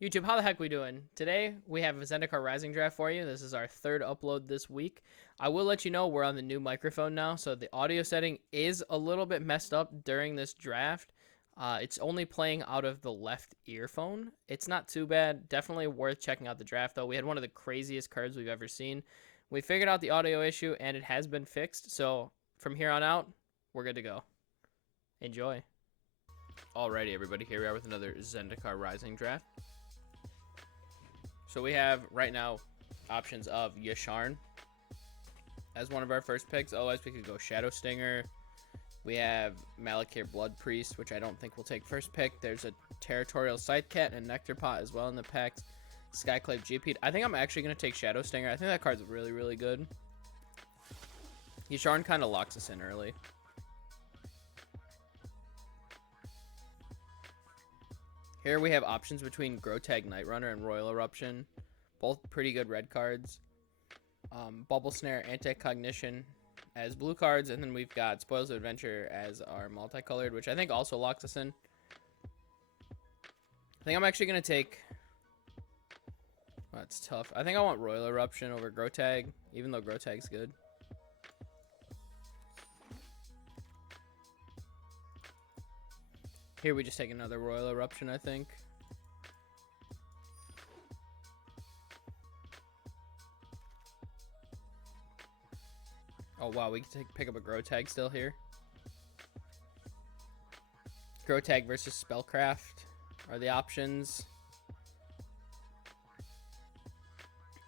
YouTube, how the heck we doing? Today, we have a Zendikar Rising Draft for you. This is our third upload this week. I will let you know we're on the new microphone now, so the audio setting is a little bit messed up during this draft. It's only playing out of the left earphone. It's not too bad. Definitely worth checking out the draft, though. We had one of the craziest cards we've ever seen. We figured out the audio issue, and it has been fixed, so from here on out, we're good to go. Enjoy. Alrighty, everybody, here we are with another Zendikar Rising Draft. So we have right now options of Yasharn as one of our first picks. Otherwise, we could go Shadow Stinger. We have Malakir Blood Priest, which I don't think we'll take first pick. There's a Territorial Scythe Cat and Nectar Pot as well in the packs. Skyclave Geopede. I think I'm actually going to take Shadow Stinger. I think that card's really, really good. Yasharn kind of locks us in early. Here we have options between Grotag Nightrunner and Royal Eruption. Both pretty good red cards. Bubble Snare, Anti-Cognition as blue cards. And then we've got Spoils of Adventure as our multicolored, which I think also locks us in. I think I'm actually going to take... Oh, that's tough. I think I want Royal Eruption over Grotag, even though Grotag's good. Here we just take another Royal Eruption, I think. Oh wow, we can pick up a Grotag still here. Grotag versus Spellcraft are the options.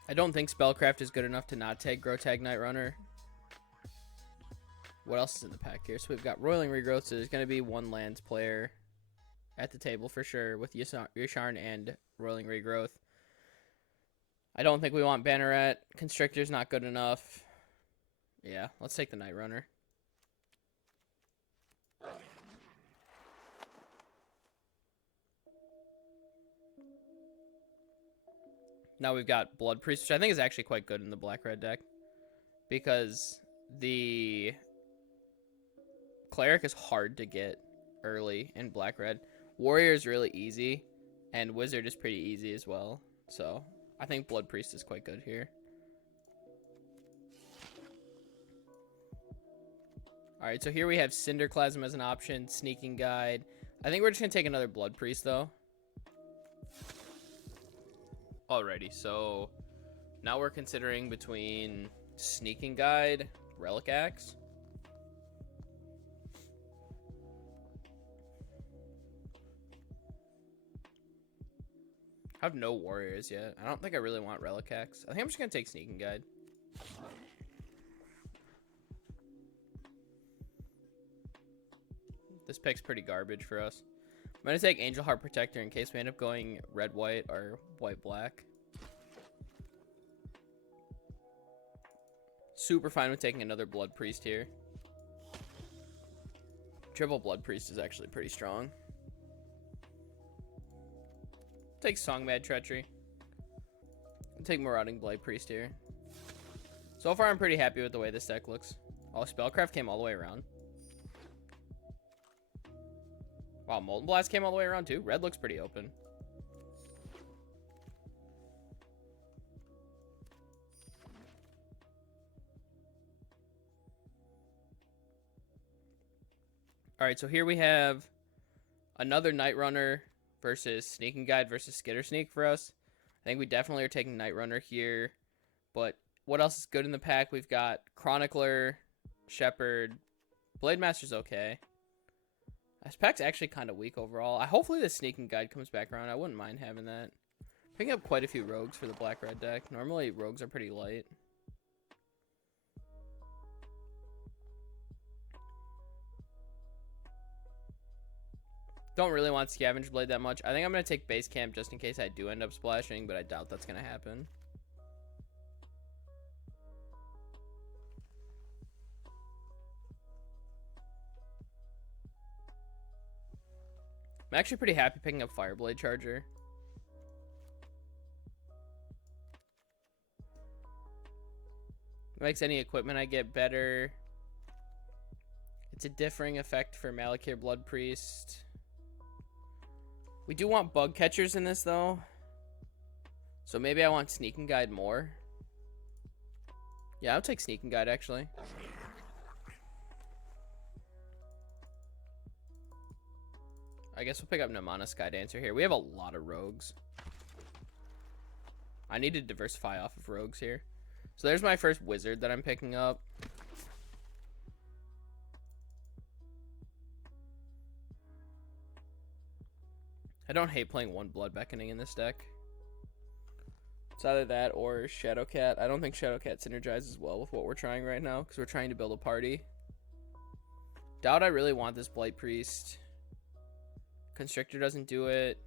I don't think Spellcraft is good enough to not take Grotag Nightrunner. What else is in the pack here? So we've got Roiling Regrowth, so there's going to be one lands player at the table for sure with Yasharn and Roiling Regrowth. I don't think we want Banneret. Constrictor's not good enough. Yeah, let's take the Nightrunner. Now we've got Blood Priest, which I think is actually quite good in the black-red deck. Because the Cleric is hard to get early in black-red. Warrior is really easy, and Wizard is pretty easy as well. So I think Blood Priest is quite good here. Alright, so here we have Cinderclasm as an option, Sneaking Guide. I think we're just going to take another Blood Priest, though. Alrighty, so now we're considering between Sneaking Guide, Relic Axe. I have no warriors yet. I don't think I really want Relic Axe. I think I'm just going to take Sneaking Guide. This pick's pretty garbage for us. I'm going to take Angel Heart Protector in case we end up going red-white or white-black. Super fine with taking another Blood Priest here. Triple Blood Priest is actually pretty strong. Take Songmad Treachery. I'll take Marauding Blight Priest here. So far, I'm pretty happy with the way this deck looks. Oh, Spellcraft came all the way around. Wow, Molten Blast came all the way around too. Red looks pretty open. Alright, so here we have another Nightrunner versus Sneaking Guide versus Skitter Sneak for us. I think we definitely are taking Nightrunner here. But what else is good in the pack? We've got Chronicler, Shepherd. Blade Master's okay. This pack's actually kind of weak overall. Hopefully the Sneaking Guide comes back around. I wouldn't mind having that. Picking up quite a few rogues for the black-red deck. Normally, rogues are pretty light. Don't really want Scavenge Blade that much. I think I'm going to take Base Camp just in case I do end up splashing, but I doubt that's going to happen. I'm actually pretty happy picking up Fireblade Charger. Makes any equipment I get better. It's a differing effect for Malakir Blood Priest. We do want bug catchers in this, though. So maybe I want Sneak and Guide more. Yeah, I'll take Sneak and Guide, actually. I guess we'll pick up Namana Skydancer here. We have a lot of rogues. I need to diversify off of rogues here. So there's my first wizard that I'm picking up. I don't hate playing one Blood Beckoning in this deck. It's either that or Shadowcat. I don't think Shadowcat synergizes well with what we're trying right now because we're trying to build a party. Doubt I really want this Blight Priest. Constrictor doesn't do it.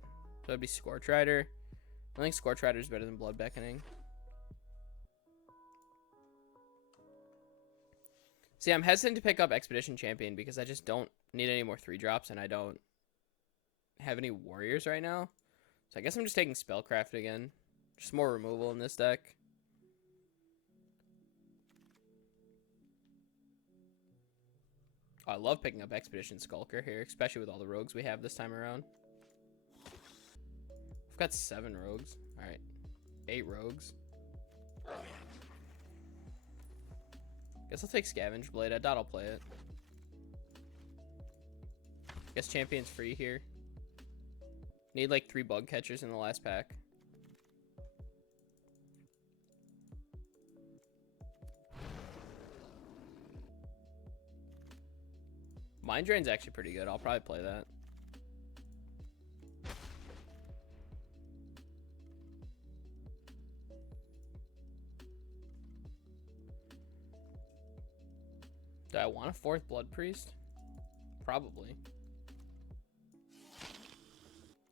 So that'd be Scorch Rider. I think Scorch Rider is better than Blood Beckoning. See, I'm hesitant to pick up Expedition Champion because I just don't need any more 3-drops and I don't have any warriors right now. So I guess I'm just taking Spellcraft again. Just more removal in this deck. Oh, I love picking up Expedition Skulker here, especially with all the rogues we have this time around. We've got 7 rogues. Alright. 8 rogues. Guess I'll take Scavenge Blade. I doubt I'll play it. Guess Champion's free here. Need like 3 bug catchers in the last pack. Mind Drain's actually pretty good. I'll probably play that. Do I want a 4th Blood Priest? Probably.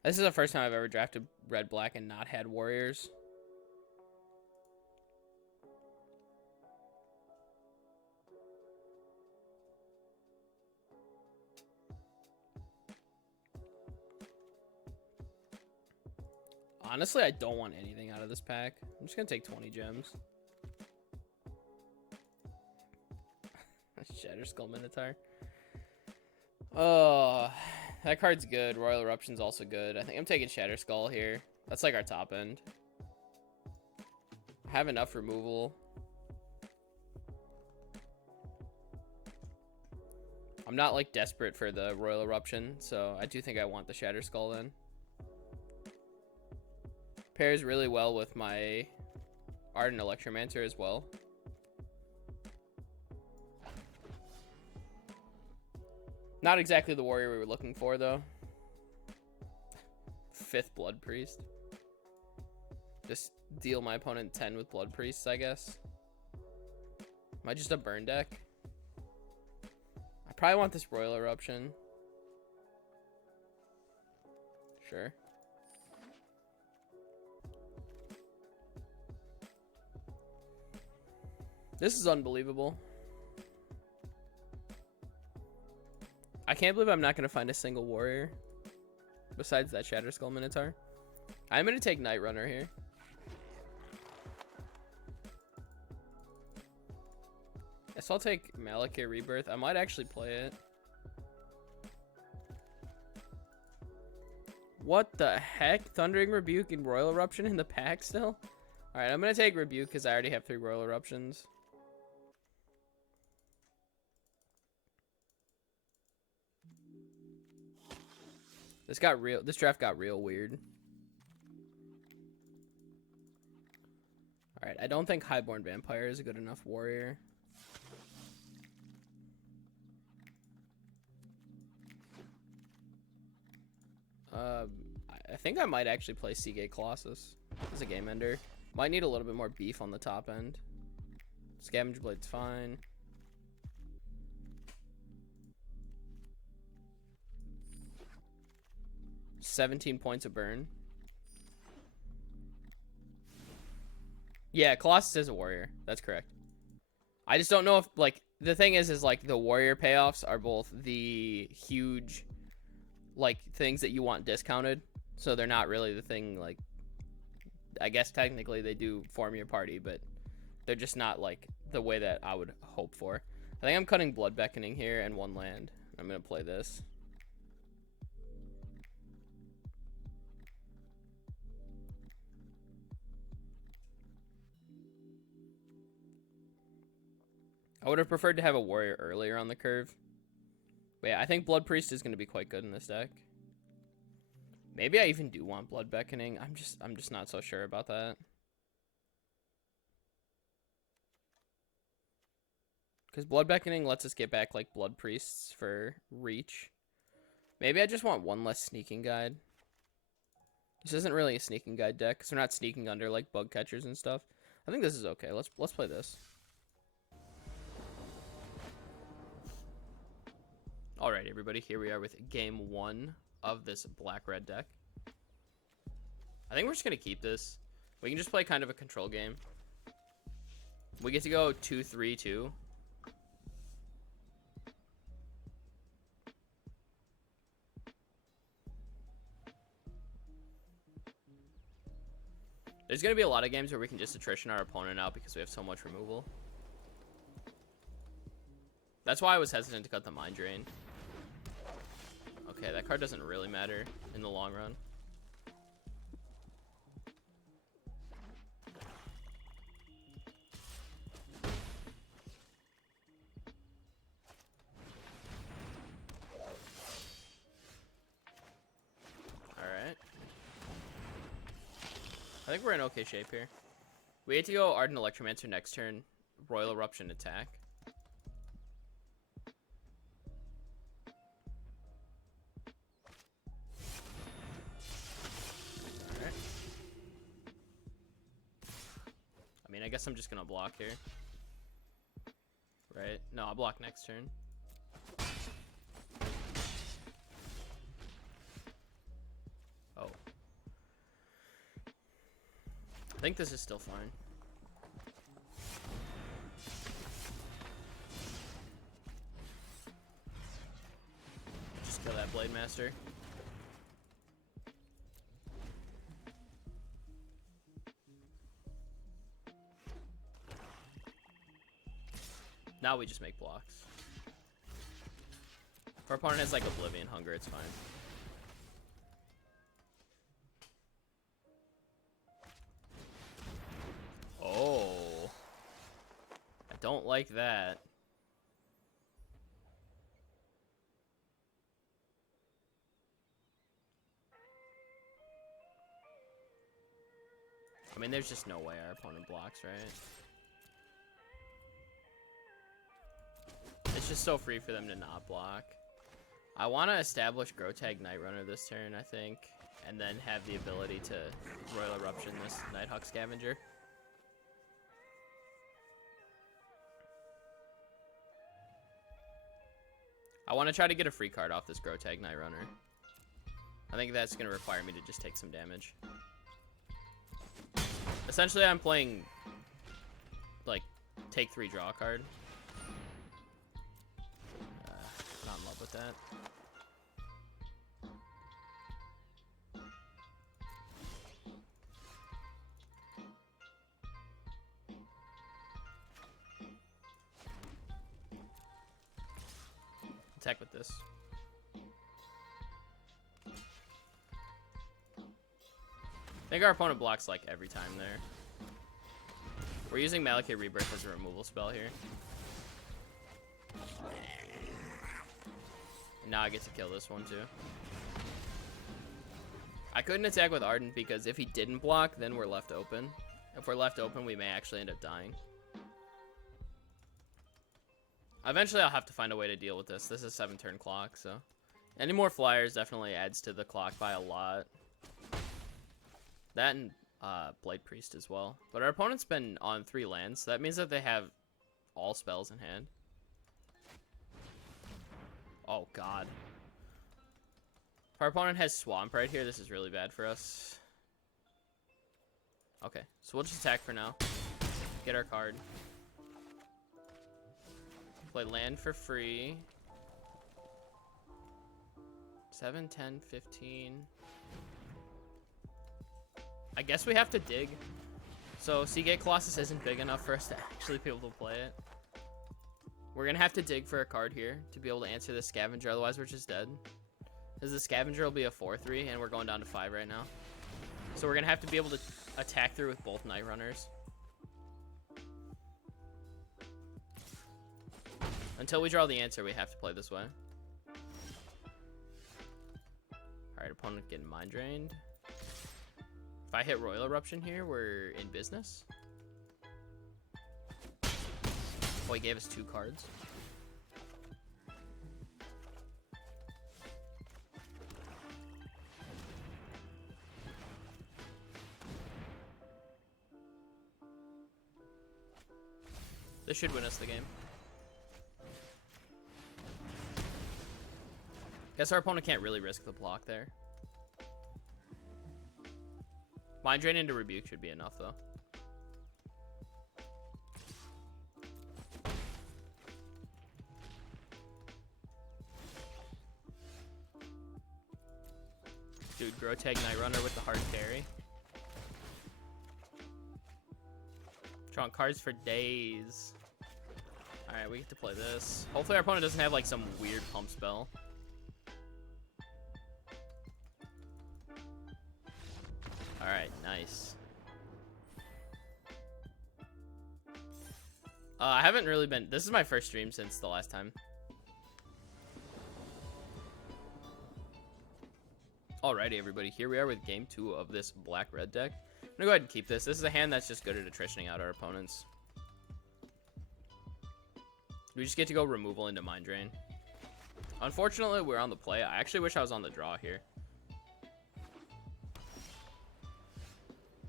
This is the first time I've ever drafted red-black and not had warriors. Honestly, I don't want anything out of this pack. I'm just gonna take 20 gems. Shatter Skull Minotaur. Oh, that card's good. Royal Eruption's also good. I think I'm taking Shatter Skull here. That's like our top end. I have enough removal. I'm not like desperate for the Royal Eruption, so I do think I want the Shatter Skull then. Pairs really well with my Ardent Electromancer as well. Not exactly the warrior we were looking for, though. 5th Blood Priest. Just deal my opponent 10 with Blood Priests, I guess. Am I just a burn deck? I probably want this Royal Eruption. Sure. This is unbelievable. I can't believe I'm not going to find a single warrior besides that Shatter Skull Minotaur. I'm going to take Night Runner here. Guess I'll take Malakir Rebirth. I might actually play it. What the heck? Thundering Rebuke and Royal Eruption in the pack still? Alright, I'm going to take Rebuke because I already have 3 Royal Eruptions. This draft got real weird. Alright, I don't think Highborn Vampire is a good enough warrior. I think I might actually play Seagate Colossus as a game ender. Might need a little bit more beef on the top end. Scavenge Blade's fine. $17 points of burn. Yeah, Colossus is a warrior. That's correct. I just don't know if, like, the thing is like, the warrior payoffs are both the huge, like, things that you want discounted. So they're not really the thing, like, I guess technically they do form your party, but they're just not, like, the way that I would hope for. I think I'm cutting Blood Beckoning here and 1 land. I'm going to play this. I would have preferred to have a warrior earlier on the curve. But yeah, I think Blood Priest is going to be quite good in this deck. Maybe I even do want Blood Beckoning. I'm just not so sure about that. Because Blood Beckoning lets us get back like Blood Priests for reach. Maybe I just want one less sneaking guide. This isn't really a sneaking guide deck because we're not sneaking under like bug catchers and stuff. I think this is okay. Let's play this. Alright, everybody, here we are with game 1 of this black-red deck. I think we're just going to keep this. We can just play kind of a control game. We get to go 2-3-2. There's going to be a lot of games where we can just attrition our opponent out because we have so much removal. That's why I was hesitant to cut the Mind Drain. Okay, that card doesn't really matter in the long run. Alright. I think we're in okay shape here. We had to go Ardent Electromancer next turn, Royal Eruption attack. I mean, I guess I'm just gonna block here. Right? No, I'll block next turn. Oh. I think this is still fine. Just kill that Blade Master. Now we just make blocks. If our opponent has like Oblivion Hunger, it's fine. Oh. I don't like that. I mean, there's just no way our opponent blocks, right? It's just so free for them to not block. I want to establish Grotag Night Runner this turn, I think, and then have the ability to Royal Eruption this Nighthawk Scavenger. I want to try to get a free card off this Grotag Night Runner. I think that's going to require me to just take some damage. Essentially, I'm playing, like, take 3 draw card. Not in love with that. Attack with this. I think our opponent blocks like every time there. We're using Malachite Rebirth as a removal spell here. Now I get to kill this one too. I couldn't attack with Ardent because if he didn't block, then we're left open. If we're left open, we may actually end up dying. Eventually, I'll have to find a way to deal with this. This is 7-turn clock, so any more flyers definitely adds to the clock by a lot. That and Blade Priest as well. But our opponent's been on 3 lands, so that means that they have all spells in hand. Oh, God. If our opponent has Swamp right here, this is really bad for us. Okay, so we'll just attack for now. Get our card. Play land for free. 7, 10, 15. I guess we have to dig. So Seagate Colossus isn't big enough for us to actually be able to play it. We're going to have to dig for a card here to be able to answer this Scavenger, otherwise we're just dead. Because the Scavenger will be a 4-3, and we're going down to 5 right now. So we're going to have to be able to attack through with both Night Runners. Until we draw the answer, we have to play this way. Alright, opponent getting mind drained. If I hit Royal Eruption here, we're in business. Oh, he gave us 2 cards. This should win us the game. Guess our opponent can't really risk the block there. Mind Drain into Rebuke should be enough, though. Dude, Grotag Night Runner with the hard carry. Drawing cards for days. Alright, we get to play this. Hopefully our opponent doesn't have like some weird pump spell. Alright, nice. I haven't really been... This is my first stream since the last time. Alrighty, everybody. Here we are with game 2 of this black-red deck. I'm gonna go ahead and keep this. This is a hand that's just good at attritioning out our opponents. We just get to go removal into Mind Drain. Unfortunately, we're on the play. I actually wish I was on the draw here.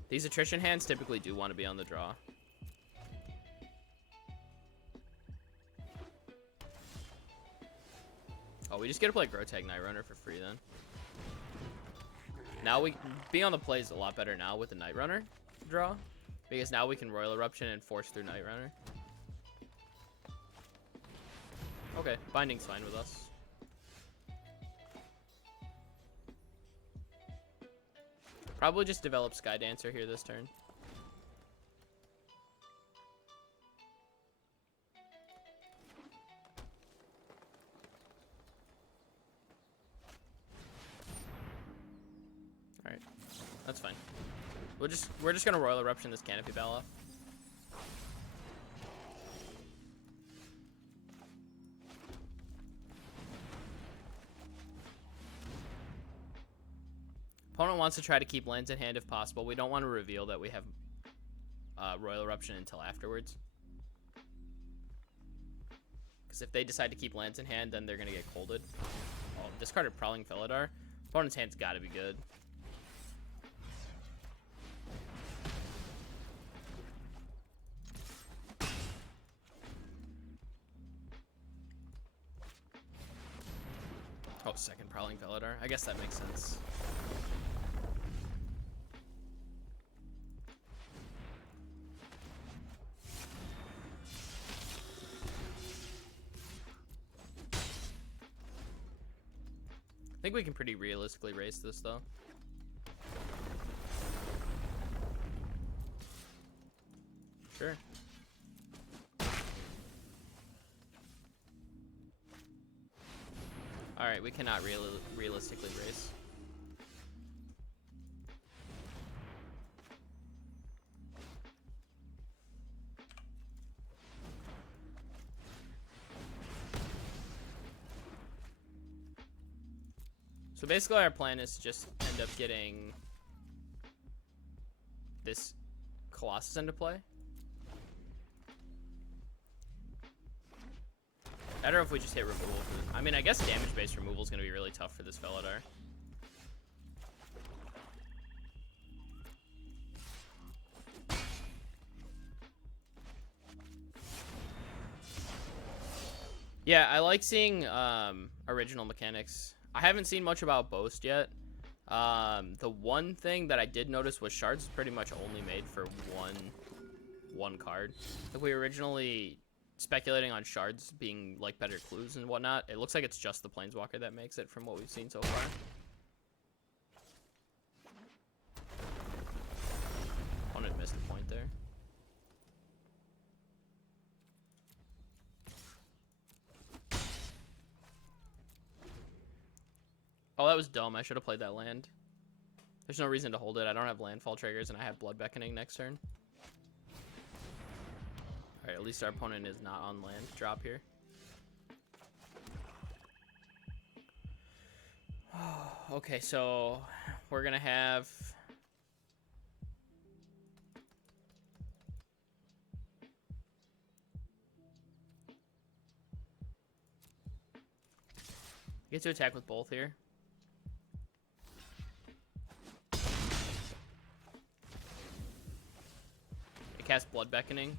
These attrition hands typically do want to be on the draw. Oh, we just get to play Grotag Night Runner for free then. Now we be on the plays a lot better now with the Night Runner draw, because now we can Royal Eruption and force through Night Runner. Okay, Binding's fine with us. Probably just develop Sky Dancer here this turn. Alright, that's fine. We're just gonna Royal Eruption this Canopy Bell off. Opponent wants to try to keep lands in hand if possible. We don't want to reveal that we have Royal Eruption until afterwards. Because if they decide to keep lands in hand, then they're going to get colded. Oh, discarded Prowling Felidar. Opponent's hand's got to be good. Oh, second Prowling Felidar. I guess that makes sense. I think we can pretty realistically race this, though. Sure. Alright, we cannot realistically race. So basically our plan is to just end up getting this Colossus into play. Better if we just hit removal. I mean, I guess damage-based removal is going to be really tough for this Felidar. Yeah, I like seeing original mechanics. I haven't seen much about Boast yet. The one thing that I did notice was Shards pretty much only made for one card. Like we were originally speculating on Shards being like better clues and whatnot. It looks like it's just the Planeswalker that makes it from what we've seen so far. Opponent missed a point there. Oh, that was dumb. I should have played that land. There's no reason to hold it. I don't have landfall triggers, and I have Blood Beckoning next turn. Alright, at least our opponent is not on land drop here. Okay, so we're gonna have get to attack with both here. I cast Blood Beckoning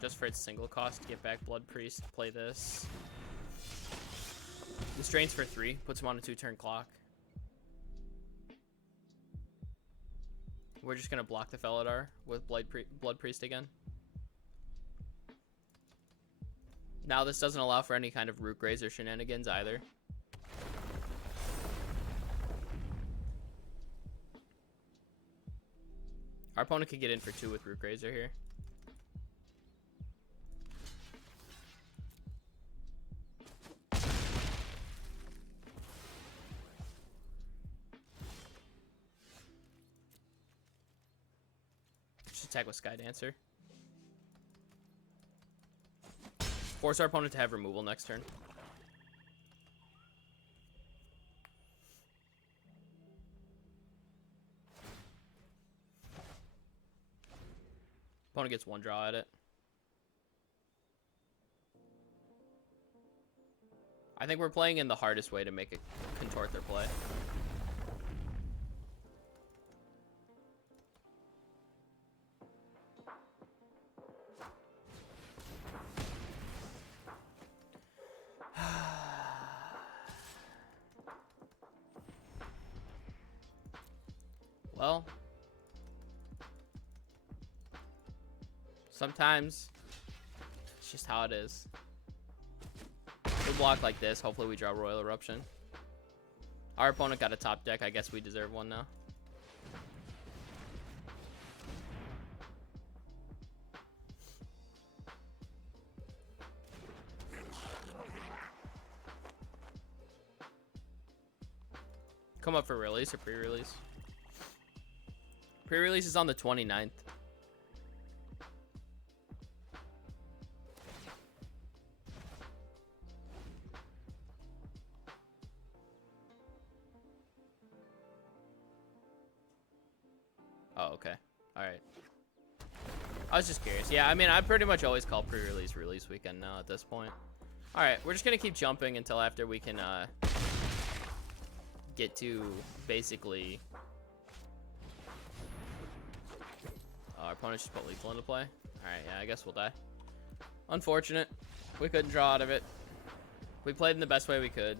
just for its single cost to get back Blood Priest. Play this. This drains for 3, puts him on a 2-turn clock. We're just gonna block the Felidar with Blood Priest again. Now this doesn't allow for any kind of Root Graze or shenanigans either. Our opponent could get in for 2 with Root Grazer here. Just attack with Sky Dancer. Force our opponent to have removal next turn. Opponent gets 1 draw at it. I think we're playing in the hardest way to make it contort their play. Well, sometimes it's just how it is. We block like this. Hopefully we draw Royal Eruption. Our opponent got a top deck. I guess we deserve one now. Come up for release or pre-release? Pre-release is on the 29th. Oh, okay. All right. I was just curious. Yeah, I mean, I pretty much always call pre-release release weekend now at this point. All right, we're just going to keep jumping until after we can get to basically... our opponent just put lethal into play. Alright, yeah, I guess we'll die. Unfortunate. We couldn't draw out of it. We played in the best way we could.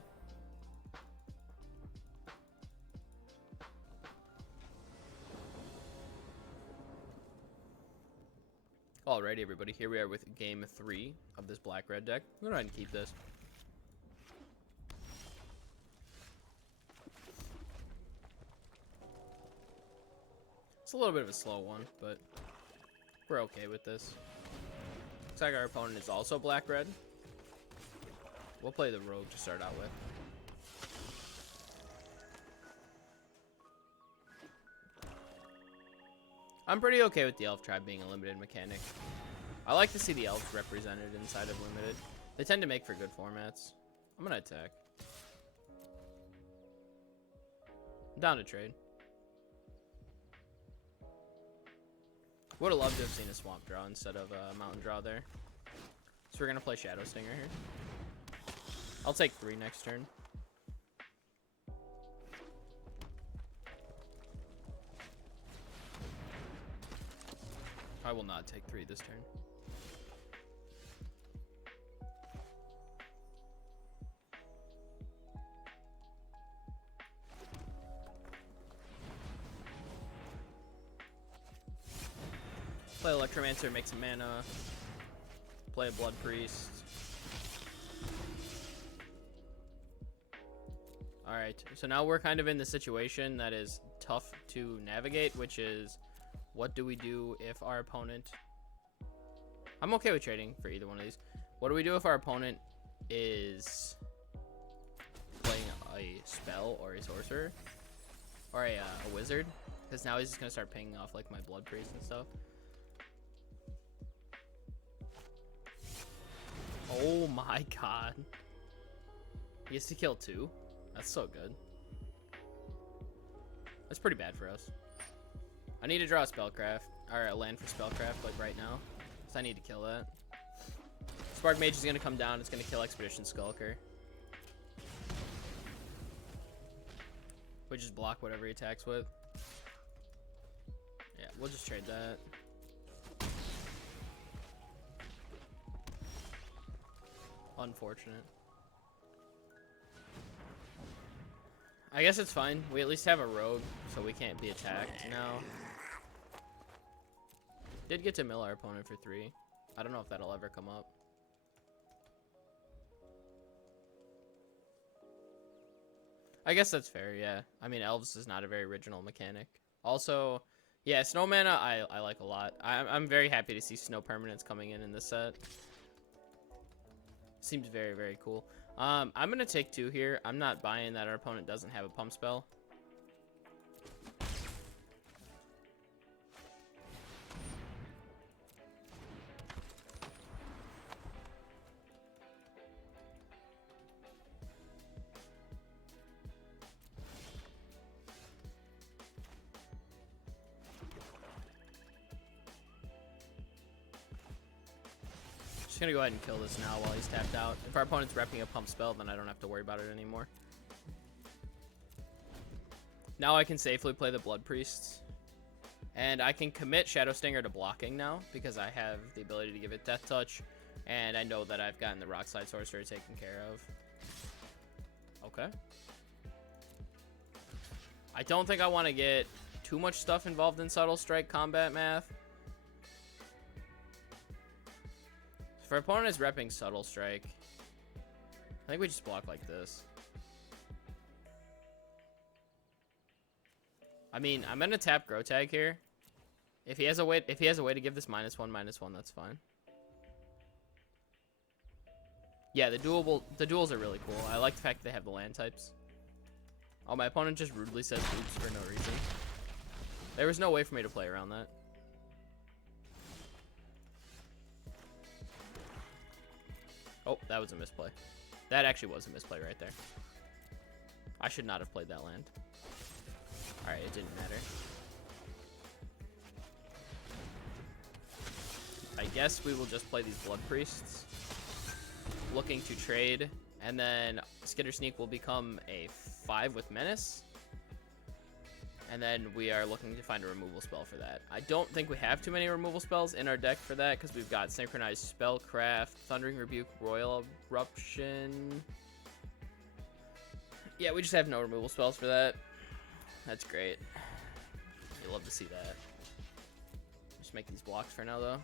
Alrighty, everybody. Here we are with game 3 of this black-red deck. I'm going to go ahead and keep this. It's a little bit of a slow one, but we're okay with this. Looks like our opponent is also black-red. We'll play the rogue to start out with. I'm pretty okay with the elf tribe being a limited mechanic. I like to see the elves represented inside of limited. They tend to make for good formats. I'm gonna attack. I'm down to trade. Would have loved to have seen a swamp draw instead of a mountain draw there. So we're gonna play Shadow Stinger here. I'll take 3 next turn. I will not take 3 this turn. Play Electromancer, make some mana. Play a Blood Priest. Alright, so now we're kind of in the situation that is tough to navigate, which is, what do we do if our opponent... I'm okay with trading for either one of these. What do we do if our opponent is playing a spell or a sorcerer? Or a wizard? Because now he's just going to start pinging off like my Blood Priest and stuff. Oh my god. He has to kill 2? That's so good. That's pretty bad for us. I need to draw a spellcraft, or a land for spellcraft, like right now. So I need to kill that. Spark Mage is going to come down. It's going to kill Expedition Skulker. We just block whatever he attacks with. Yeah, we'll just trade that. Unfortunate. I guess it's fine. We at least have a rogue, so we can't be attacked now. Did get to mill our opponent for 3. I don't know if that'll ever come up. I guess that's fair, yeah. I mean, Elves is not a very original mechanic. Also, yeah, Snow Mana I like a lot. I'm very happy to see Snow Permanents coming in this set. Seems very, very cool. I'm going to take 2 here. I'm not buying that our opponent doesn't have a pump spell. Gonna go ahead and kill this now while he's tapped out. If our opponent's repping a pump spell, then I don't have to worry about it anymore. Now I can safely play the Blood Priests. And I can commit Shadow Stinger to blocking now because I have the ability to give it Death Touch. And I know that I've gotten the Rock Slide Sorcerer taken care of. Okay. I don't think I want to get too much stuff involved in Subtle Strike combat math. If our opponent is repping Subtle Strike, I think we just block like this. I mean, I'm gonna tap Grotag here. If he has a way to give this -1/-1, that's fine. Yeah, the duels are really cool. I like the fact that they have the land types. Oh, my opponent just rudely says oops for no reason. There was no way for me to play around that. Oh, that was a misplay. That actually was a misplay right there. I should not have played that land. Alright, it didn't matter. I guess we will just play these Blood Priests. Looking to trade. And then Skitter Sneak will become a 5 with Menace. And then we are looking to find a removal spell for that. I don't think we have too many removal spells in our deck for that because we've got Synchronized Spellcraft, Thundering Rebuke, Royal Eruption. Yeah, we just have no removal spells for that. That's great. You love to see that. Just make these blocks for now, though.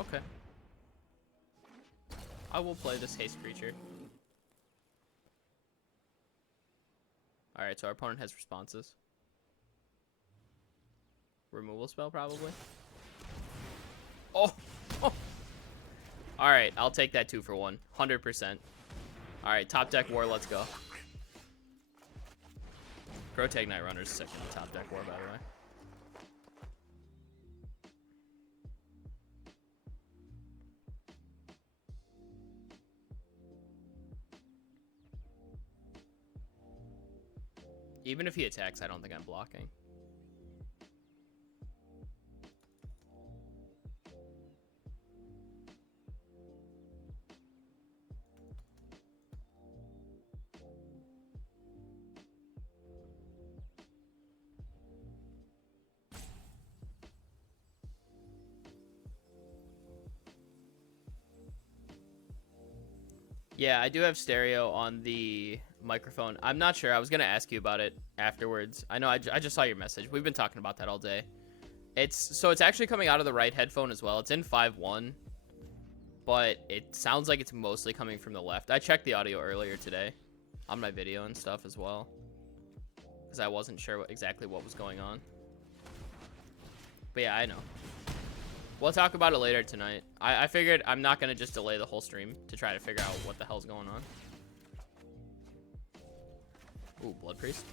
Okay. I will play this haste creature. Alright, so our opponent has responses. Removal spell, probably. Oh! Oh! Alright, I'll take that 2 for 1. 100%. Alright, top deck war, let's go. Grotag Night Runner's sick in the top deck war, by the way. Even if he attacks, I don't think I'm blocking. Yeah, I do have stereo on the microphone. I'm not sure. I was going to ask you about it afterwards. I know I just saw your message. We've been talking about that all day. It's actually coming out of the right headphone as well. It's in 5.1, but it sounds like it's mostly coming from the left. I checked the audio earlier today on my video and stuff as well because I wasn't sure exactly what was going on. But yeah, I know. We'll talk about it later tonight. I figured I'm not going to just delay the whole stream to try to figure out what the hell's going on. Ooh, Blood Priest.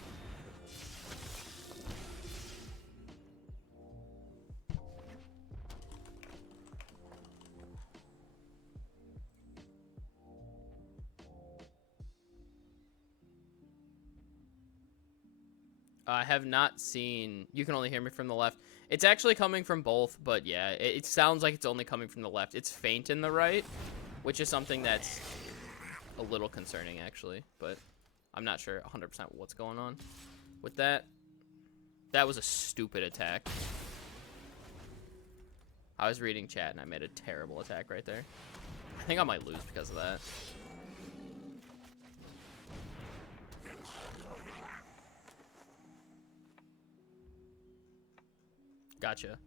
I have not seen... You can only hear me from the left. It's actually coming from both, but yeah, it sounds like it's only coming from the left. It's faint in the right, which is something that's a little concerning, actually. But I'm not sure 100% what's going on with that. That was a stupid attack. I was reading chat, and I made a terrible attack right there. I think I might lose because of that. Gotcha.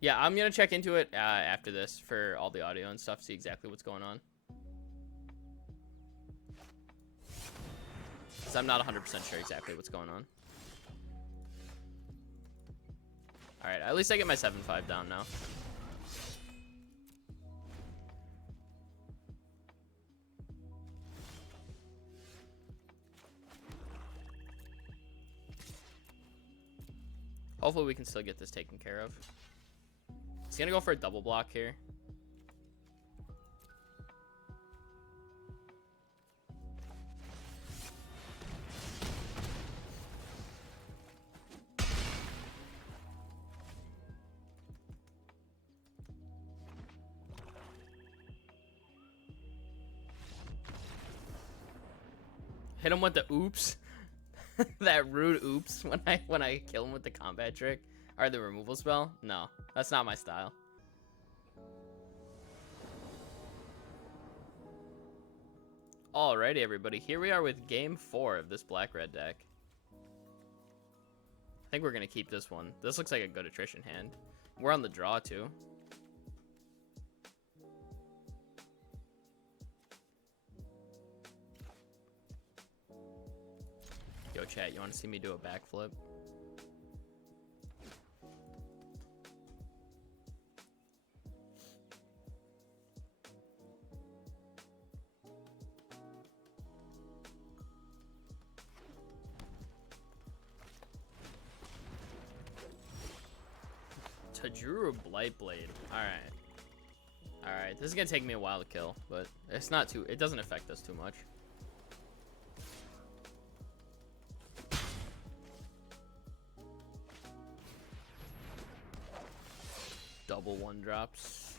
Yeah, I'm going to check into it after this for all the audio and stuff, see exactly what's going on. Because I'm not 100% sure exactly what's going on. Alright, at least I get my 7-5 down now. Hopefully we can still get this taken care of. He's gonna go for a double block here. Hit him with the oops. That rude oops when I kill him with the combat trick. Or the removal spell? No, that's not my style. Alrighty, everybody. Here we are with game 4 of this black-red deck. I think we're going to keep this one. This looks like a good attrition hand. We're on the draw, too. Yo, chat, you want to see me do a backflip? Tajuru Blightblade. Alright. Alright, this is gonna take me a while to kill, but it's not too... It doesn't affect us too much. Double 1-drops.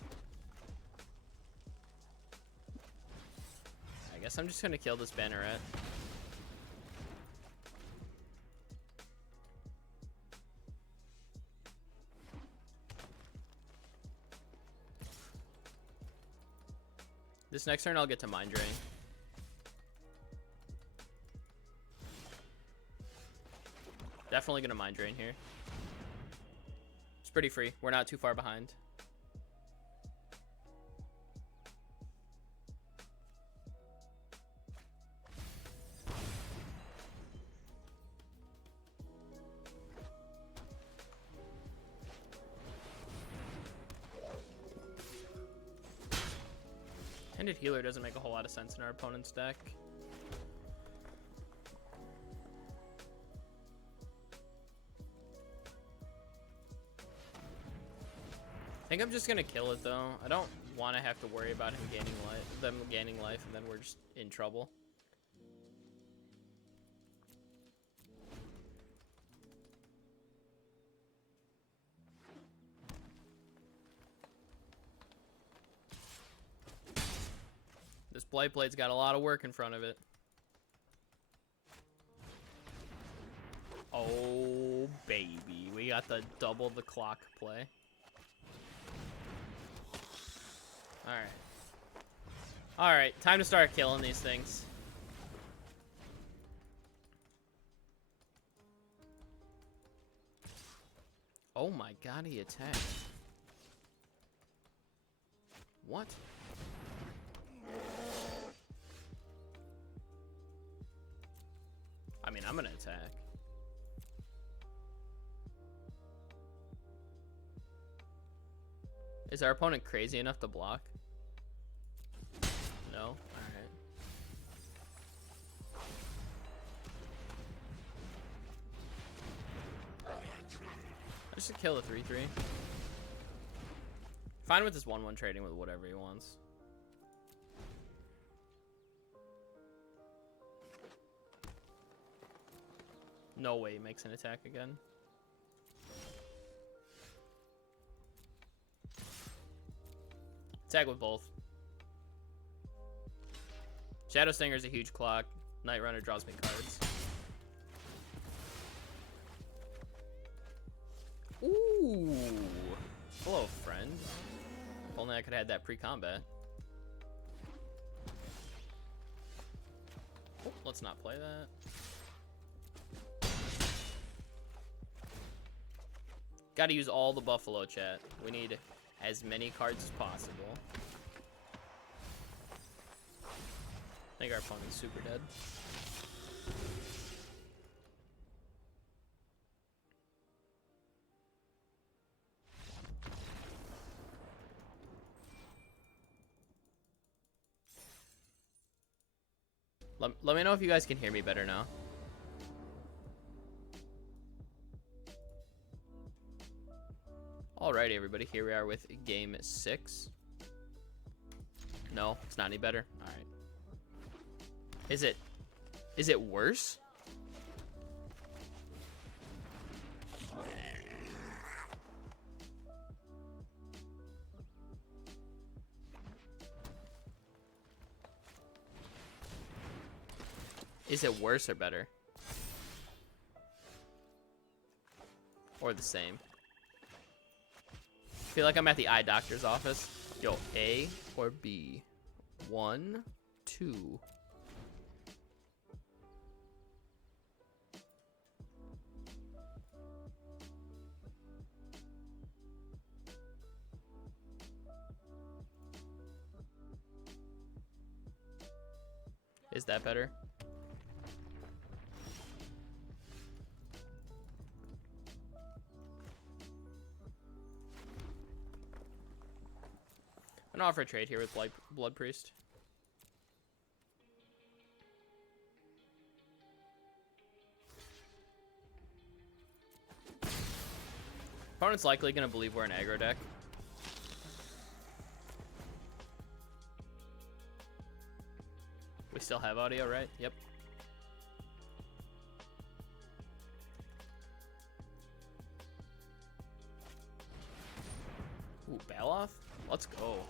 I guess I'm just gonna kill this Banneret. This next turn, I'll get to Mind Drain. Definitely gonna Mind Drain here. It's pretty free. We're not too far behind. Tended Healer doesn't make a whole lot of sense in our opponent's deck. I think I'm just gonna kill it though. I don't want to have to worry about him gaining life, them gaining life, and then we're just in trouble. This Blightblade's got a lot of work in front of it. Oh, baby. We got the double the clock play. Alright. Alright, time to start killing these things. Oh my god, he attacked. What? I mean, I'm gonna attack. Is our opponent crazy enough to block? No? Alright. just kill a 3/3. Fine with this 1/1 trading with whatever he wants. No way he makes an attack again. Attack with both. Shadow Stinger's a huge clock. Night Runner draws me cards. Ooh. Hello, friend. If only I could have had that pre-combat. Oh, let's not play that. Gotta use all the Buffalo, chat. We need as many cards as possible. I think our opponent's super dead. Let me know if you guys can hear me better now. Alrighty, everybody. Here we are with game 6. No, it's not any better. All right. Is it worse? Is it worse or better? Or the same? I feel like I'm at the eye doctor's office. Yo, A or B? 1, 2. Is that better? I'm gonna offer a trade here with Blood Priest. Opponent's likely gonna believe we're an aggro deck. We still have audio, right? Yep. Ooh, Baloth? Let's go.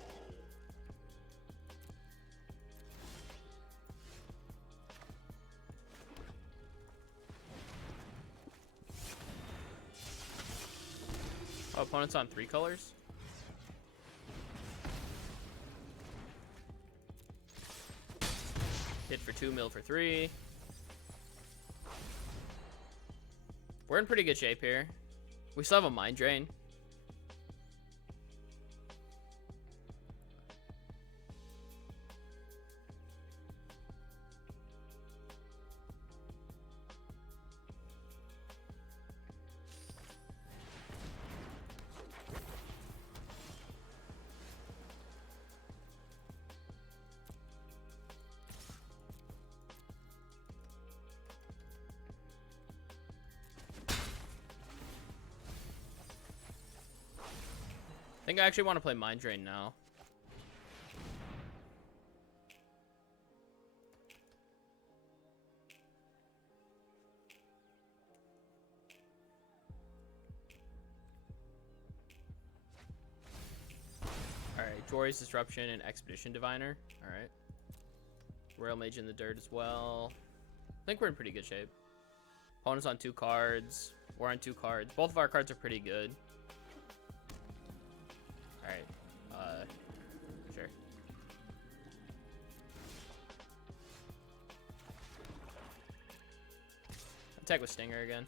Oh, opponent's on 3 colors? Hit for 2, mill for 3. We're in pretty good shape here. We still have a Mind Drain. I think I actually want to play Mind Drain now. Alright, Jory's Disruption and Expedition Diviner. Alright. Royal Mage in the dirt as well. I think we're in pretty good shape. Opponent's on 2 cards. We're on 2 cards. Both of our cards are pretty good. Alright, sure. Attack with Stinger again.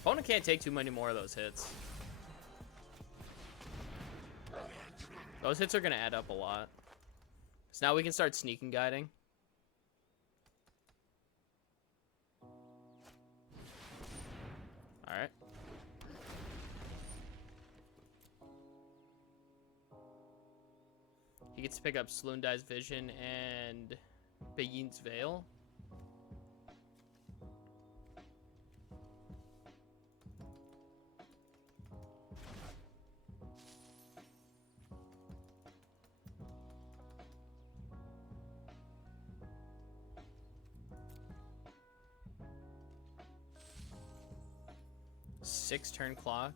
Opponent can't take too many more of those hits. Those hits are going to add up a lot. So now we can start sneaking guiding. Alright. He gets to pick up Sloondai's Vision and Bayin's Veil. 6-turn clock.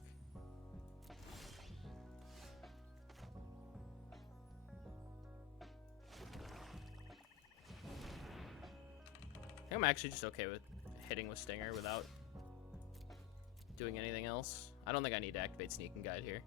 I think I'm actually just okay with hitting with Stinger without doing anything else. I don't think I need to activate Sneak and Guide here.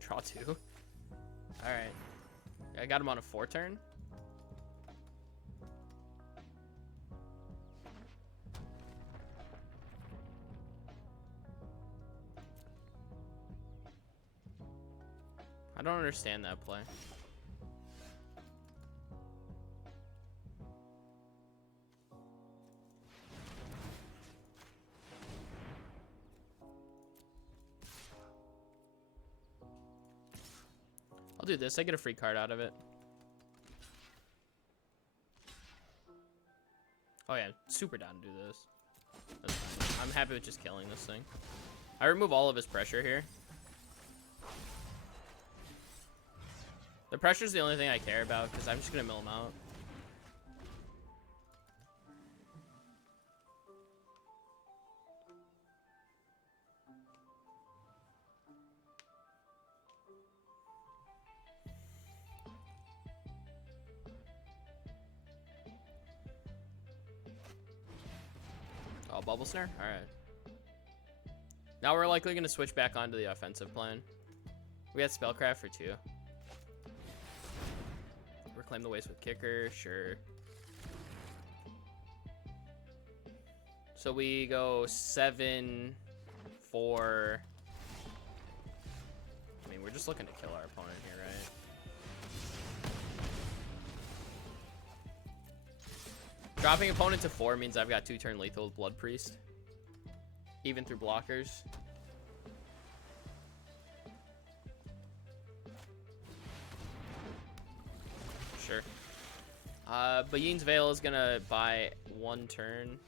Draw 2. Alright. I got him on a 4-turn. I don't understand that play. I'll do this. I get a free card out of it. Oh yeah, super down to do this. That's fine. I'm happy with just killing this thing. I remove all of his pressure here. The pressure's the only thing I care about because I'm just gonna mill him out. Oh, bubble snare? Alright. Now we're likely going to switch back onto the offensive plan. We had Spellcraft for 2. Reclaim the waste with Kicker, sure. So we go 7, 4. I mean, we're just looking to kill our opponent here, right? Dropping opponent to 4 means I've got 2-turn lethal with Blood Priest. Even through blockers. Sure. Bayin's Veil is gonna buy 1 turn.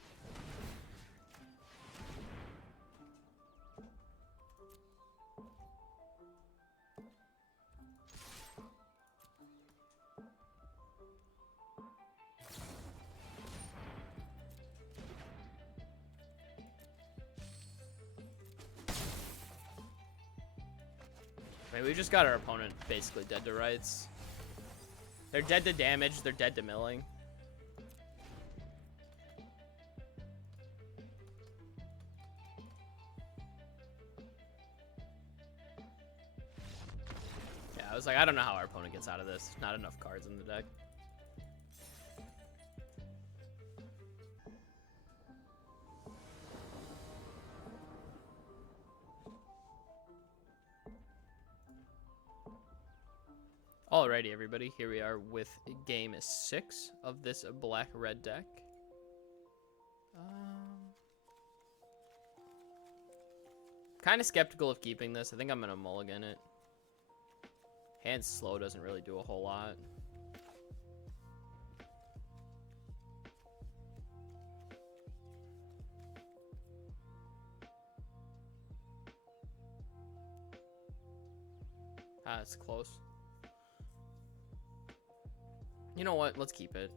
I mean, we just got our opponent basically dead to rights. They're dead to damage, they're dead to milling. Yeah, I was like, I don't know how our opponent gets out of this. Not enough cards in the deck. Alrighty, everybody, here we are with game 6 of this black-red deck. Kind of skeptical of keeping this. I think I'm going to mulligan it. Hand slow doesn't really do a whole lot. Ah, it's close. You know what? Let's keep it.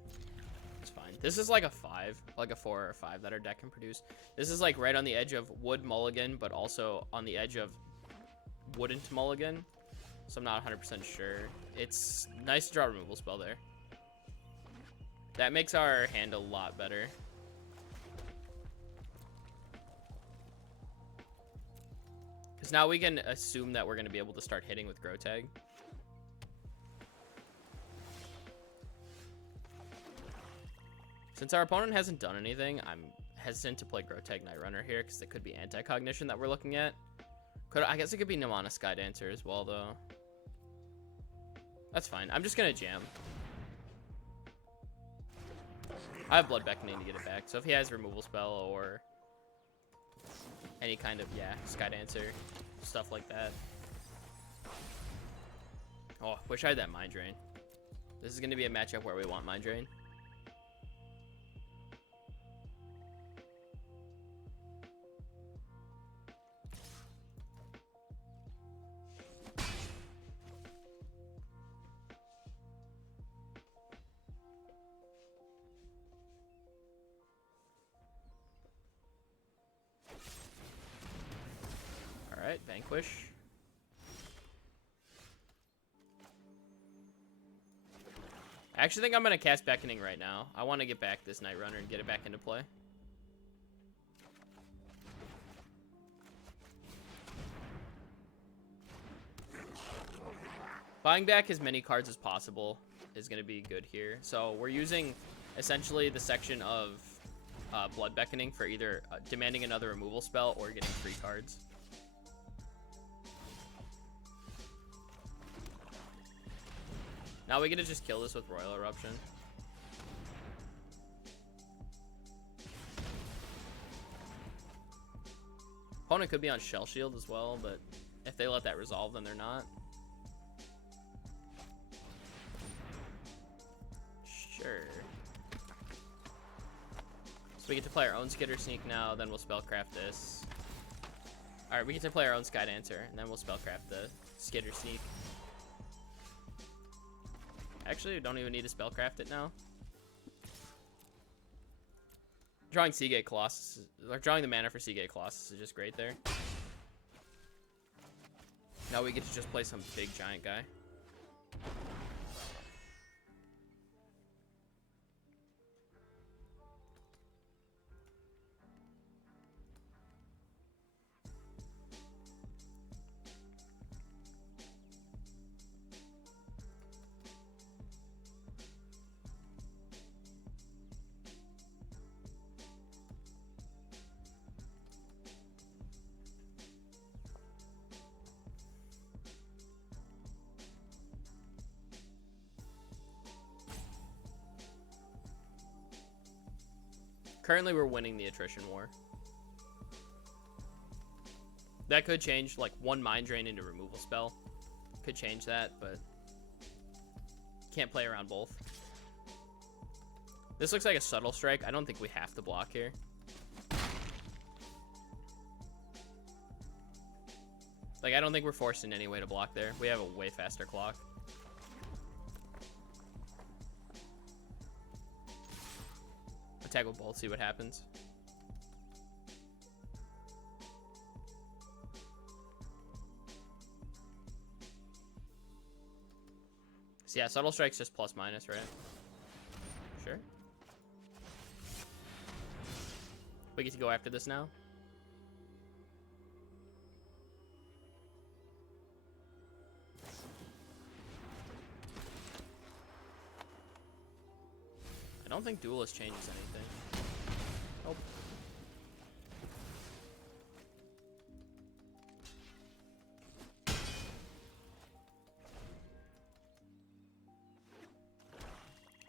It's fine. This is like a 5, like a 4 or a 5 that our deck can produce. This is like right on the edge of wood mulligan, but also on the edge of wouldn't mulligan. So I'm not 100% sure. It's nice to draw a removal spell there. That makes our hand a lot better. Because now we can assume that we're going to be able to start hitting with Grotag. Since our opponent hasn't done anything, I'm hesitant to play Grotag Night Runner here because it could be Anti-Cognition that we're looking at. I guess it could be Nimana Skydancer as well, though. That's fine. I'm just going to jam. I have Blood Beckoning to get it back, so if he has Removal Spell or any kind of, yeah, Skydancer, stuff like that. Oh, wish I had that Mind Drain. This is going to be a matchup where we want Mind Drain. Alright, Vanquish. I actually think I'm going to cast Beckoning right now. I want to get back this Night Runner and get it back into play. Buying back as many cards as possible is going to be good here. So we're using essentially the section of Blood Beckoning for either demanding another removal spell or getting free cards. Now we get to just kill this with Royal Eruption. Opponent could be on Shell Shield as well, but if they let that resolve, then they're not. Sure. So we get to play our own Skitter Sneak now, then we'll spellcraft this. Alright, we get to play our own Sky Dancer, and then we'll spellcraft the Skitter Sneak. Actually, we don't even need to spellcraft it now. Drawing Seagate Colossus, or drawing the mana for Seagate Colossus is just great there. Now we get to just play some big giant guy. Currently, we're winning the attrition war. That could change, like one Mind Drain into removal spell. Could change that, but can't play around both. This looks like a Subtle Strike. I don't think we have to block here. Like, I don't think we're forced in any way to block there. We have a way faster clock. Attack with both, see what happens. So yeah, Subtle Strike's just plus minus, right? Sure. We get to go after this now. I don't think Duelist changes anything. Nope.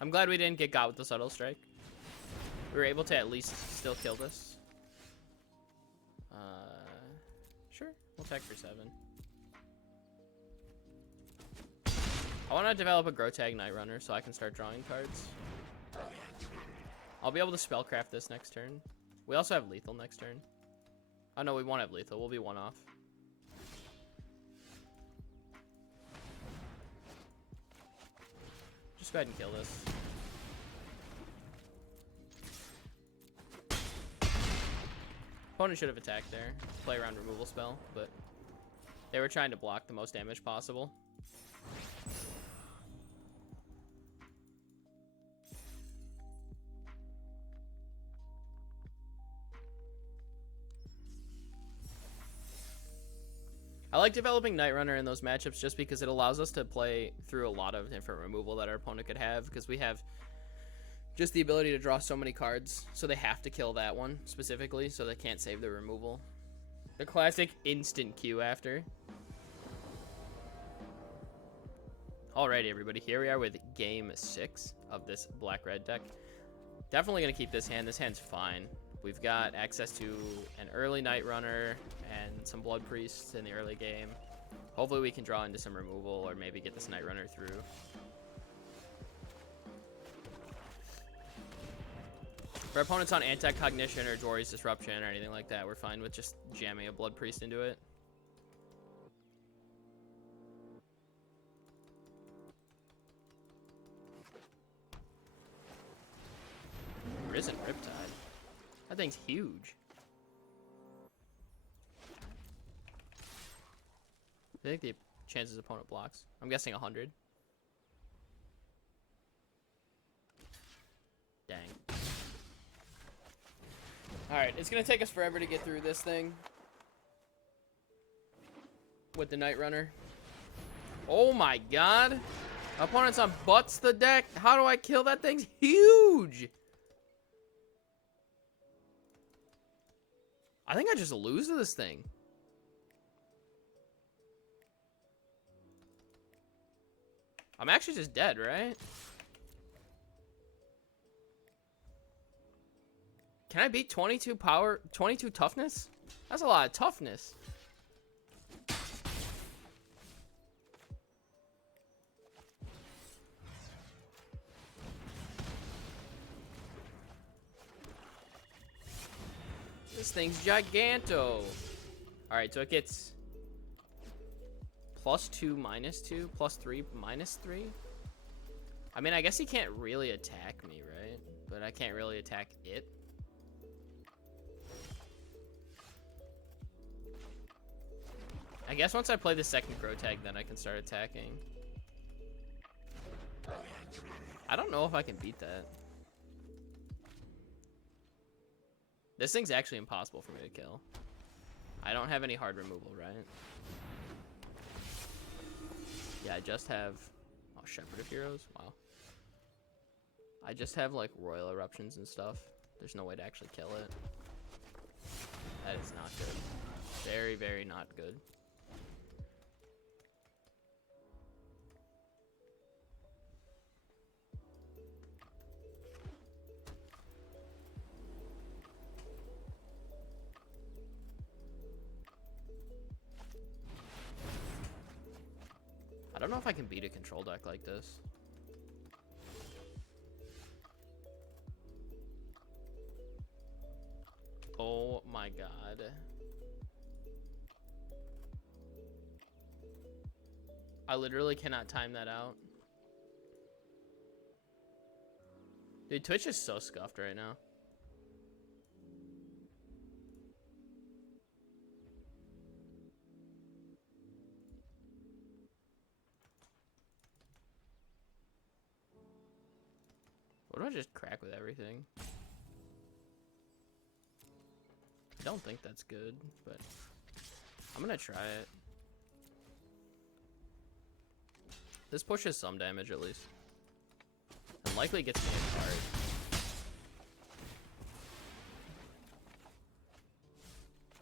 I'm glad we didn't get got with the Subtle Strike. We were able to at least still kill this. Sure. We'll attack for 7. I want to develop a Grotag Night Runner so I can start drawing cards. I'll be able to spellcraft this next turn. We also have lethal next turn. Oh no, we won't have lethal. We'll be 1 off. Just go ahead and kill this. Opponent should have attacked there. Play around removal spell, but they were trying to block the most damage possible. I like developing Night Runner in those matchups just because it allows us to play through a lot of different removal that our opponent could have, because we have just the ability to draw so many cards, so they have to kill that one specifically, so they can't save the removal. The classic instant Q after. Alrighty, everybody, here we are with game 6 of this black-red deck. Definitely going to keep this hand. This hand's fine. We've got access to an early Night Runner and some Blood Priests in the early game. Hopefully we can draw into some removal or maybe get this Night Runner through. For opponents on anti-cognition or Jory's disruption or anything like that, we're fine with just jamming a Blood Priest into it. Risen Riptide. That thing's huge. I think the chances opponent blocks. I'm guessing 100. Dang. Alright, it's gonna take us forever to get through this thing. With the Night Runner. Oh my god! Opponents on butts the deck. How do I kill that? Thing's huge! I think I just lose to this thing. I'm actually just dead, right? Can I beat 22 power, 22 toughness? That's a lot of toughness. This thing's giganto. Alright, so it gets +2, -2, +3, -3. I mean, I guess he can't really attack me, right? But I can't really attack it. I guess once I play the second Crow tag, then I can start attacking. I don't know if I can beat that. This thing's actually impossible for me to kill. I don't have any hard removal, right? Yeah, I just have... Oh, Shepherd of Heroes? Wow. I just have, like, Royal Eruptions and stuff. There's no way to actually kill it. That is not good. Very, very not good. I don't know if I can beat a control deck like this. Oh my god. I literally cannot time that out. Dude, Twitch is so scuffed right now. What do I just crack with everything? I don't think that's good, but I'm gonna try it. This pushes some damage at least. And likely gets me a card.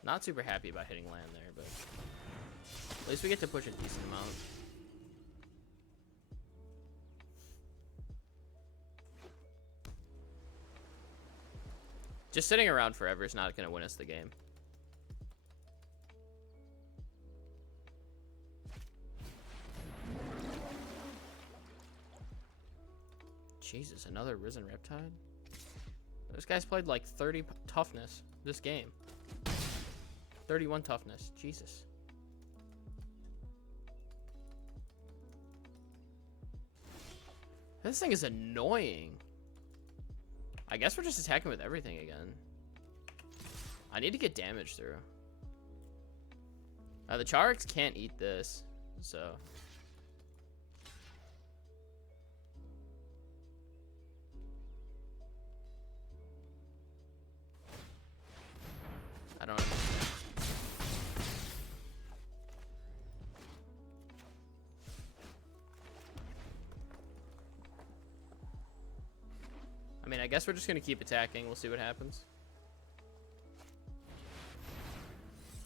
Not super happy about hitting land there, but at least we get to push a decent amount. Just sitting around forever is not going to win us the game. Jesus, another Risen Riptide? This guy's played like 30 toughness this game. 31 toughness. Jesus. This thing is annoying. I guess we're just attacking with everything again. I need to get damage through. The Charix can't eat this, so... I don't understand. I mean, I guess we're just gonna keep attacking. We'll see what happens.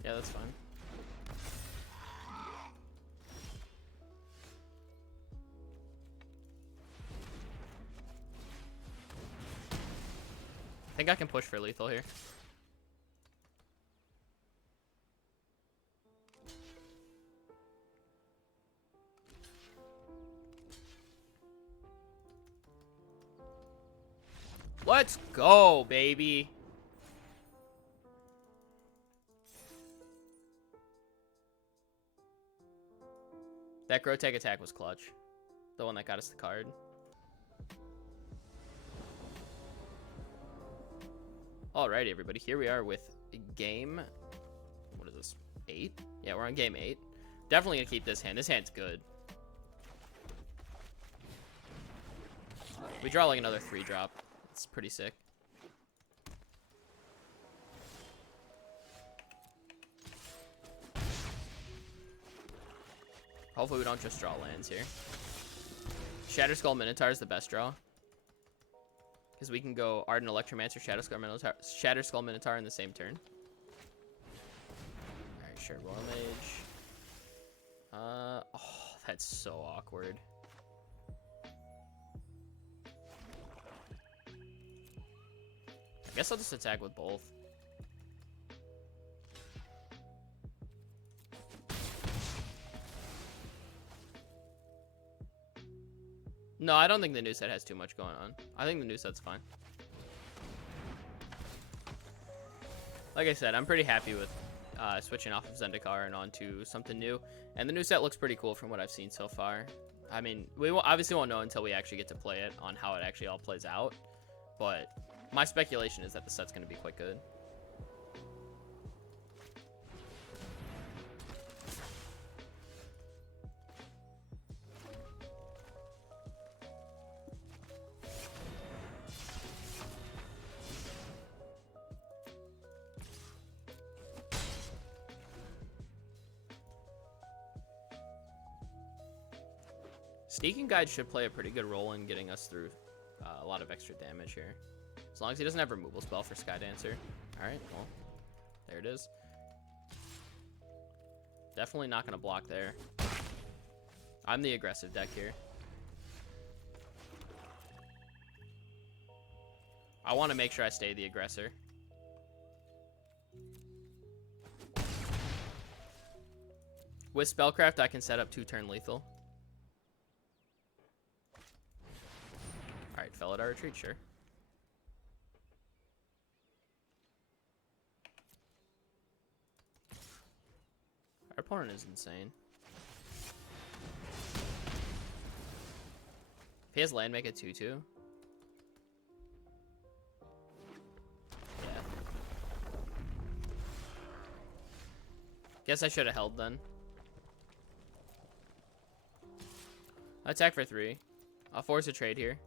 Yeah, that's fine. I think I can push for lethal here. Let's go, baby. That Grotech attack was clutch. The one that got us the card. Alrighty, everybody. Here we are with game... What is this? 8? Yeah, we're on game 8. Definitely gonna keep this hand. This hand's good. We draw like another 3-drop. It's pretty sick. Hopefully we don't just draw lands here. Shatter Skull Minotaur is the best draw. Because we can go Ardent Electromancer, Shatter Skull Minotaur in the same turn. Alright, sure, Royal Mage. Oh, that's so awkward. I guess I'll just attack with both. No, I don't think the new set has too much going on. I think the new set's fine. Like I said, I'm pretty happy with switching off of Zendikar and onto something new. And the new set looks pretty cool from what I've seen so far. I mean, we obviously won't know until we actually get to play it on how it actually all plays out. But my speculation is that the set's going to be quite good. Sneaking Guide should play a pretty good role in getting us through a lot of extra damage here. As long as he doesn't have removal spell for Skydancer. Alright, well, there it is. Definitely not going to block there. I'm the aggressive deck here. I want to make sure I stay the aggressor. With Spellcraft, I can set up 2-turn lethal. Alright, fell at our retreat, sure. Our opponent is insane. If he has land, make it 2-2. Yeah. Guess I should have held then. Attack for 3. I'll force a trade here.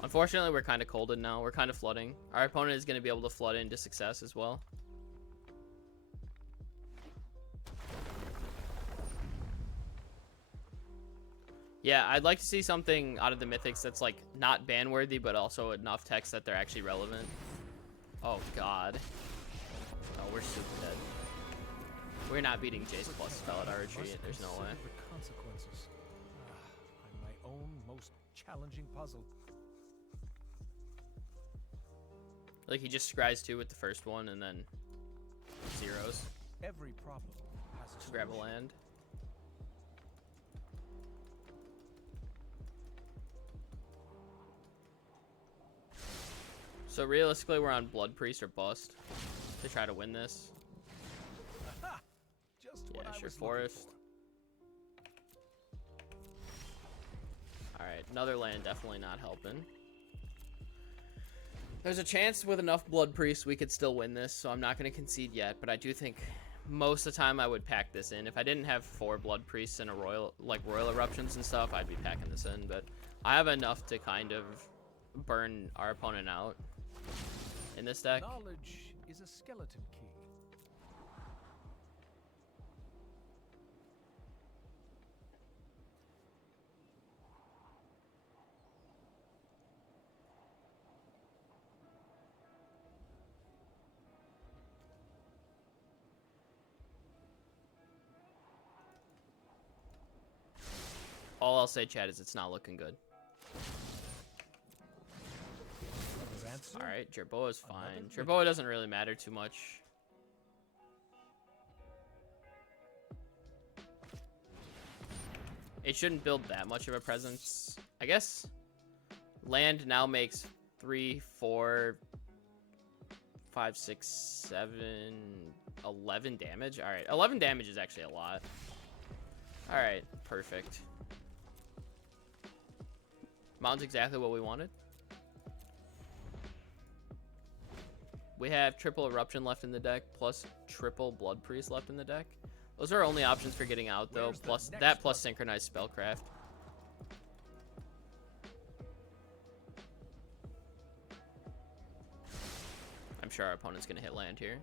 Unfortunately, we're kind of colded now. We're kind of flooding. Our opponent is going to be able to flood into success as well. Yeah, I'd like to see something out of the Mythics that's like not ban-worthy, but also enough text that they're actually relevant. Oh, God. Oh, we're super dead. We're not beating Jace plus spell at our retreat. There's no way. The consequences. I'm my own most challenging puzzle. Like he just scries 2 with the first one and then zeros. Every problem has a Just grab a solution. land. So realistically, we're on Blood Priest or Bust to try to win this. Aha! Just what Yeah, I sure. was looking Forest. for. Alright, another land definitely not helping. There's a chance with enough Blood Priests we could still win this, so I'm not going to concede yet, but I do think most of the time I would pack this in. If I didn't have 4 Blood Priests and a Royal Eruptions and stuff, I'd be packing this in, but I have enough to kind of burn our opponent out in this deck. Knowledge is a skeleton key. All I'll say, Chad, is it's not looking good. Alright, Jerboa is fine. Jerboa doesn't really matter too much. It shouldn't build that much of a presence I guess land now makes 3, 4, 5, 6, 7, 11 damage. All right, 11 damage is actually a lot. All right, perfect. Mountain's exactly what we wanted. We have triple Eruption left in the deck, plus triple Blood Priest left in the deck. Those are our only options for getting out, though. Plus that, plus Synchronized Spellcraft. I'm sure our opponent's going to hit land here.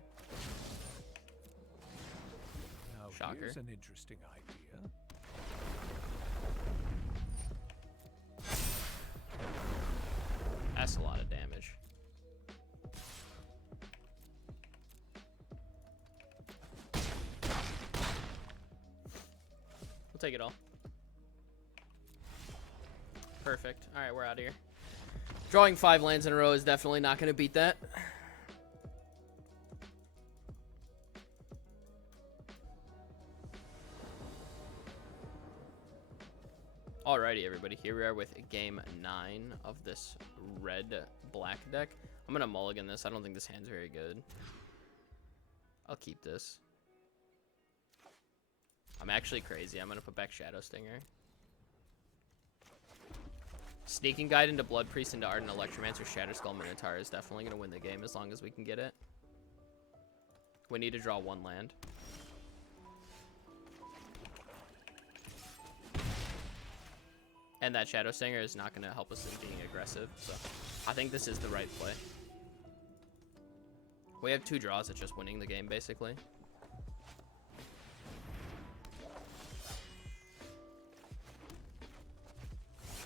Now, Shocker. here's an interesting idea. That's a lot of damage. We'll take it all. Perfect. All right, we're out of here. Drawing 5 lands in a row is definitely not going to beat that. Alrighty, everybody. Here we are with game 9 of this red-black deck. I'm going to mulligan this. I don't think this hand's very good. I'll keep this. I'm actually crazy. I'm going to put back Shadow Stinger. Sneaking Guide into Blood Priest into Ardent Electromancer Shatter Skull Minotaur is definitely going to win the game as long as we can get it. We need to draw 1 land. And that Shadow Stinger is not going to help us in being aggressive, so I think this is the right play. We have 2 draws at just winning the game, basically.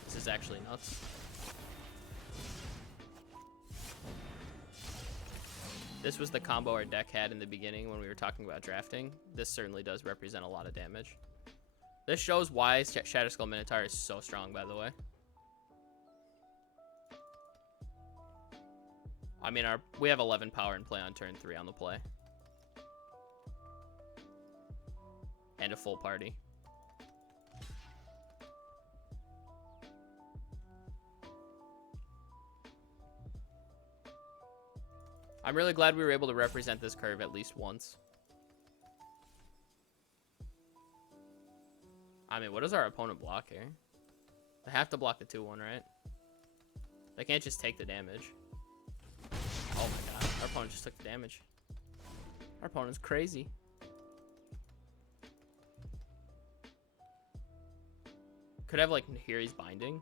This is actually nuts. This was the combo our deck had in the beginning when we were talking about drafting. This certainly does represent a lot of damage. This shows why Shatter Skull Minotaur is so strong, by the way. I mean, we have 11 power in play on turn 3 on the play. And a full party. I'm really glad we were able to represent this curve at least once. I mean, what does our opponent block here? They have to block the 2-1, right? They can't just take the damage. Oh my god, our opponent just took the damage. Our opponent's crazy. Could have, like, Nahiri's Binding.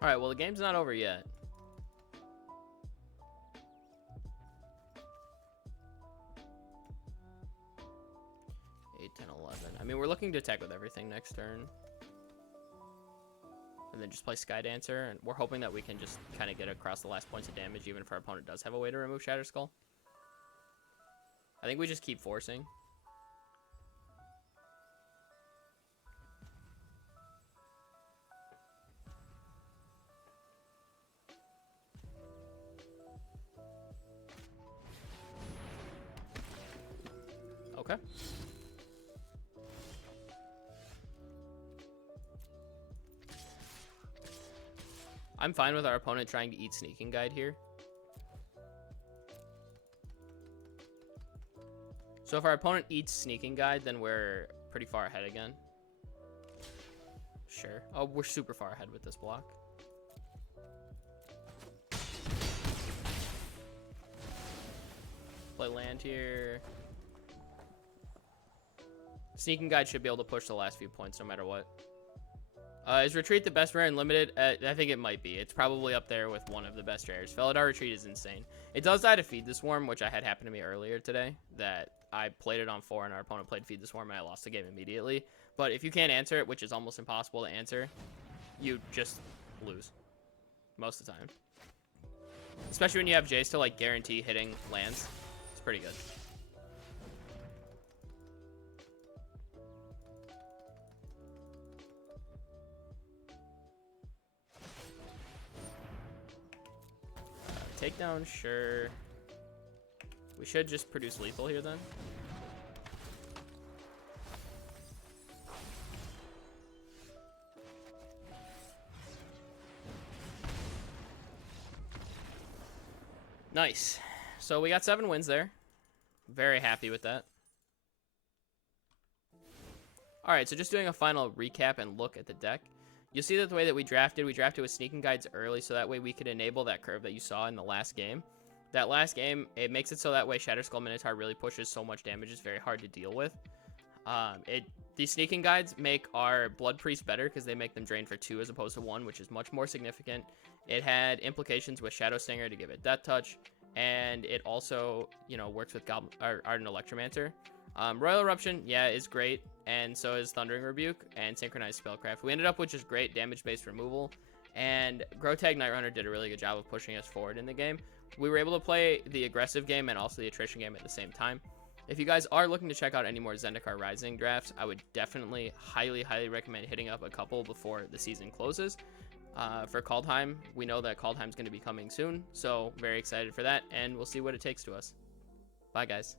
Alright, well, the game's not over yet. Eight, 10, 11. I mean, we're looking to attack with everything next turn. And then just play Sky Dancer, and we're hoping that we can just kind of get across the last points of damage, even if our opponent does have a way to remove Shatter Skull. I think we just keep forcing. Okay. I'm fine with our opponent trying to eat Sneaking Guide here. So if our opponent eats Sneaking Guide, then we're pretty far ahead again. Sure. Oh, we're super far ahead with this block. Play land here. Sneaking Guide should be able to push the last few points no matter what. Is Retreat the best rare in Limited? I think it might be. It's probably up there with one of the best rares. Felidar Retreat is insane. It does die to Feed the Swarm, which I had happen to me earlier today. That I played it on 4 and our opponent played Feed the Swarm and I lost the game immediately. But if you can't answer it, which is almost impossible to answer, you just lose. Most of the time. Especially when you have Jace to, like, guarantee hitting lands. It's pretty good. takedown, sure. We should just produce lethal here then. Nice. So we got 7 wins there. Very happy with that. Alright, so just doing a final recap and look at the deck. You'll see that the way that we drafted with sneaking guides early, so that way we could enable that curve that you saw in the last game. That last game, it makes it so that way Shatterskull Minotaur really pushes so much damage, it's very hard to deal with. These sneaking guides make our Blood Priest better because they make them drain for 2 as opposed to 1, which is much more significant. It had implications with Shadow Stinger to give it Death Touch, and it also, works with Ardent Electromancer. Royal Eruption, yeah, is great, and so is Thundering Rebuke and Synchronized Spellcraft. We ended up with just great damage-based removal, and Grotag Nightrunner did a really good job of pushing us forward in the game. We were able to play the aggressive game and also the attrition game at the same time. If you guys are looking to check out any more Zendikar Rising drafts, I would definitely highly recommend hitting up a couple before the season closes. For Kaldheim, we know that Kaldheim's going to be coming soon, so very excited for that, and we'll see what it takes to us. Bye, guys.